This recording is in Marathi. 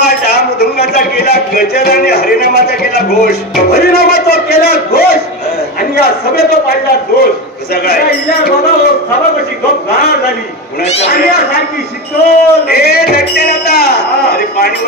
तेव्हा मृदुंगाचा केला गजर आणि हरिनामाचा केला घोष. हरिनामाचा केला घोष आणि या सभेचा पाहिला दोष. कसा काय सभापाशी गप गाळ झाली कुणाच्या आणि यासारखी शिकवल अरे पाणी